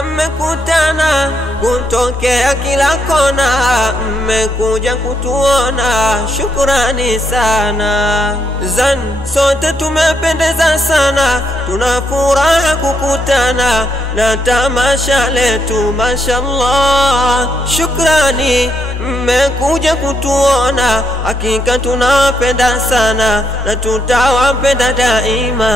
hakika mmekutana kutokea kila kona, mmekuja kutuona, shukrani sana. Sote tumependeza sana, tuna furaha kukutana na tamasha letu, mashallah, shukrani. Mmekuja kutuona, hakika tunapenda sana na tutawapenda daima.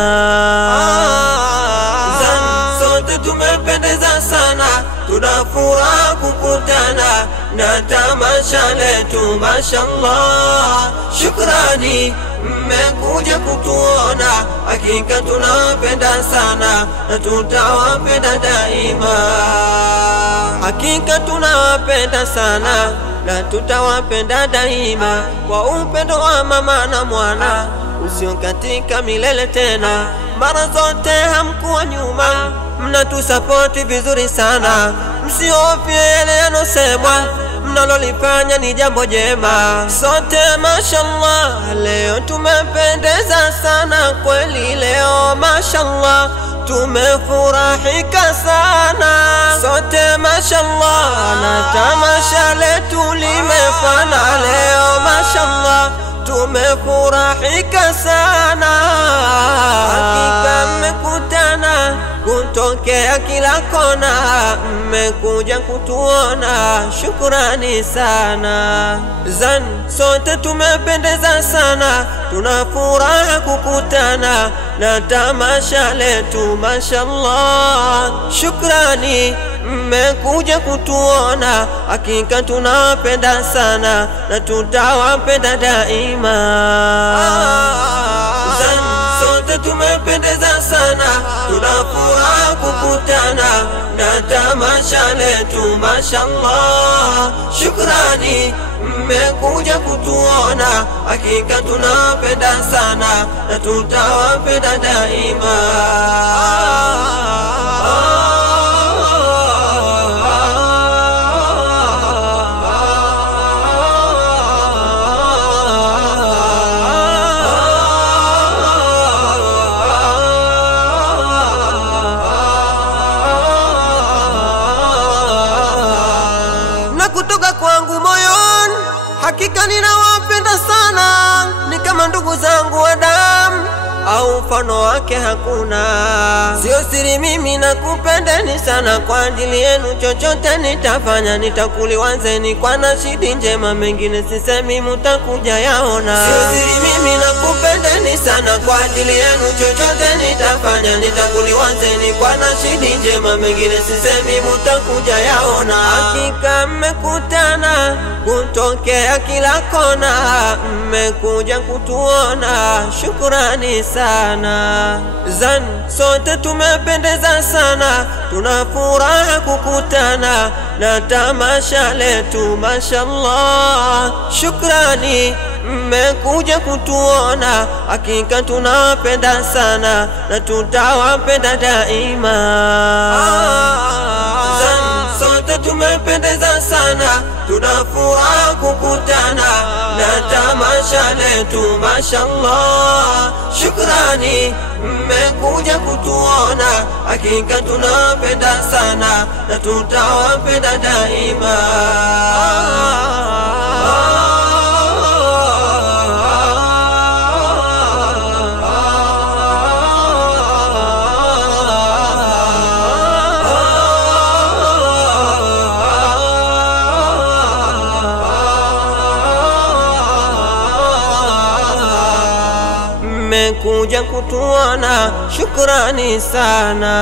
Sote tumependeza sana, tuna furaha kukutana na tamasha letu, mashallah, shukrani. Mmekuja kutuona, hakika tunapenda sana na tutawapenda daima. Hakika tunawapenda sana na tutawapenda daima, kwa upendo wa mama na mwana usiokatika milele tena. Mara zote hamkuwa nyuma, mnatusapoti vizuri sana, msihofie yale yanosemwa, mnalolifanya ni jambo jema. Sote mashallah, leo tumependeza sana kweli, leo mashallah tumefurahika sana. Sote mashallah, na tamasha letu limefana leo, mashallah tumefurahika sana. Hakika mmekutana kutokea kila kona, mmekuja kutuona, shukrani sana. Sote tumependeza sana, tuna furaha kukutana na tamasha letu, mashallah, shukrani. Mmekuja kutuona, hakika tunapenda sana na tutawapenda daima. Sote tumependeza sana, tuna furaha kukutana na tamasha letu, mashallah, shukrani. Mmekuja kutuona, hakika tunapenda sana na tutawapenda daima. Kutoka kwangu moyoni, hakika ninawapenda sana, ni kama ndugu zangu wa damu, au mfano wake hakuna. Sio siri mimi nakupendeni sana, kwa ajili yenu chochote nitafanya, nitakuliwazeni kwa nashidi njema, mengine sisemi mutakuja yaona. Sio siri mimi nakupendeni sana, kwa ajili yenu chochote nitafanya, nitakuliwazeni kwa nashidi njema, mengine sisemi mutakuja yaona. Hakika mmekutana kutokea kila kona, mmekuja kutuona, shukrani sana. Sote tumependeza sana, tuna furaha kukutana na tamasha letu, mashallah, shukrani. Mmekuja kutuona, hakika tunapenda sana na tutawapenda daima. Sote tumependeza sana, tuna furaha kukutana na tamasha letu, mashallah, shukrani. Mmekuja kutuona, hakika tunapenda sana na tutawapenda daima. Mmekuja kutuona, shukrani sana.